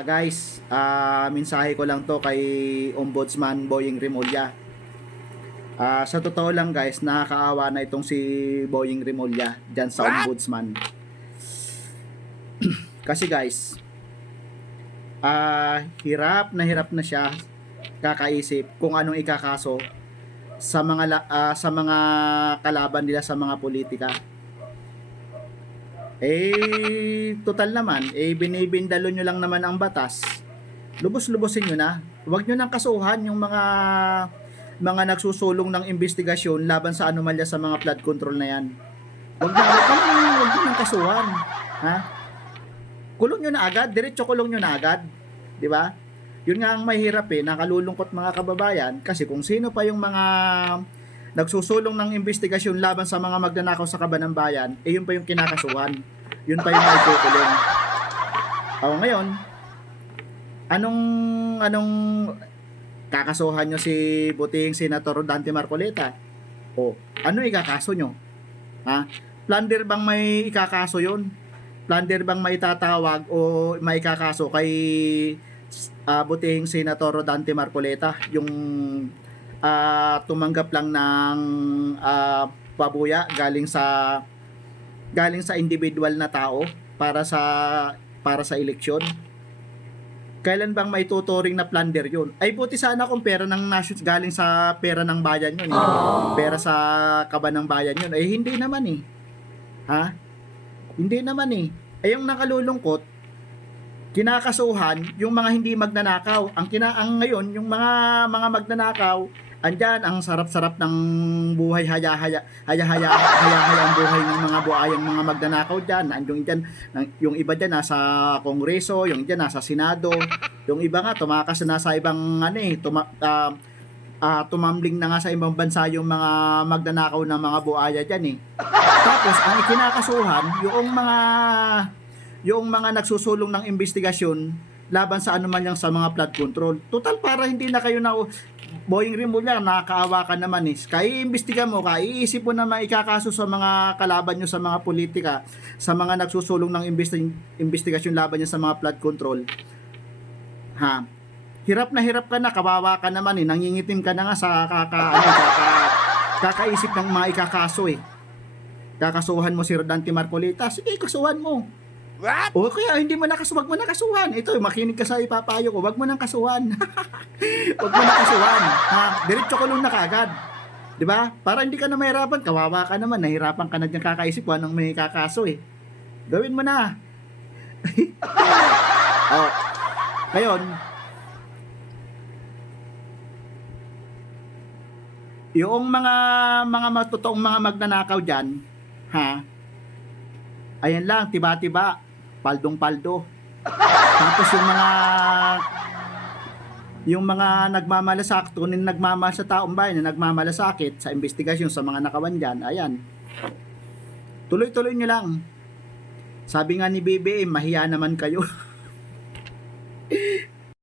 Guys, mensahe ko lang to kay Ombudsman Boying Rimulya. Sa totoo lang guys, nakakaawa na itong si Boying Rimulya dyan sa Ombudsman. Kasi guys, hirap na siya kakaisip kung anong ikakaso sa mga kalaban nila sa mga politika. Total naman, binibindalo nyo lang naman ang batas. Lubos-lubosin nyo na. Huwag nyo nang kasuhan yung mga nagsusulong ng investigasyon laban sa anomalya sa mga flood control na yan. Huwag nyo nang kasuhan. Ha? Kulong nyo na agad, diretso kulong nyo na agad. Di ba? Yun nga ang mahirap nakalulungkot mga kababayan, kasi kung sino pa yung mga nagsusulong ng investigasyon laban sa mga magnanakaw sa kaban ng bayan, yun pa yung kinakasuhan. Yun pa yung may kukulong. Ngayon, anong kakasuhan nyo si butihing Senator Dante Marcoleta? Ano ikakaso nyo? Ha? Plunder bang may ikakaso yun? Plunder bang may tatawag o may ikakaso kay butihing Senator Dante Marcoleta? Yung tumanggap lang ng pabuya galing sa individual na tao para sa eleksyon. Kailan bang may tuturing na plunder yun? Buti sana kung pera ng nations galing sa pera ng bayan yun. Pera sa kaban ng bayan yun. Hindi naman Ha? Hindi naman yung nakalulungkot, kinakasuhan yung mga hindi magnanakaw. Ang ngayon, yung mga magnanakaw, andyan ang sarap-sarap ng buhay, haya-haya ang buhay ng mga buayang mga magnanakaw dyan. Andun dyan, yung iba dyan nasa Kongreso, yung dyan nasa Senado, yung iba nga tumakas na sa ibang tumambling na nga sa ibang bansa yung mga magnanakaw ng mga buaya dyan Tapos ang ikinakasuhan yung mga nagsusulong ng investigasyon laban sa anuman sa mga flood control. Total, para hindi na kayo Boying Rimulya, nakakaawa ka naman Kaiimbestiga mo ka, iisip mo na maikakaso sa mga kalaban nyo sa mga politika, sa mga nagsusulong ng investigasyon laban nyo sa mga flood control. Ha? Hirap ka na, kawawa ka naman nangingitim ka na nga sa kakaisip ng mga ikakaso Kakasuhan mo si Dante Marcoleta, sige, kasuhan mo. What? Kaya wag mo na kasuhan. Ito, makinig ka sa ipapayo ko. Wag mo nang kasuhan. Wag mo na kasuhan. Ha? Diretso kulong na kaagad. 'Di ba? Para hindi ka na mahirapan, kawawa ka naman, nahirapan ka na diyan kakaisip kung anong may kakaso Gawin mo na. Ngayon, yung mga matutoong mga magnanakaw diyan, ha? Ayan lang, tiba-tiba, paldong-paldo. Tapos yung mga nagmamalasakit, kunin nagmamahal sa taong bayan, na nagmamalasakit sa investigasyon sa mga nakawan dyan, ayan. Tuloy-tuloy nyo lang. Sabi nga ni BBM, mahiya naman kayo.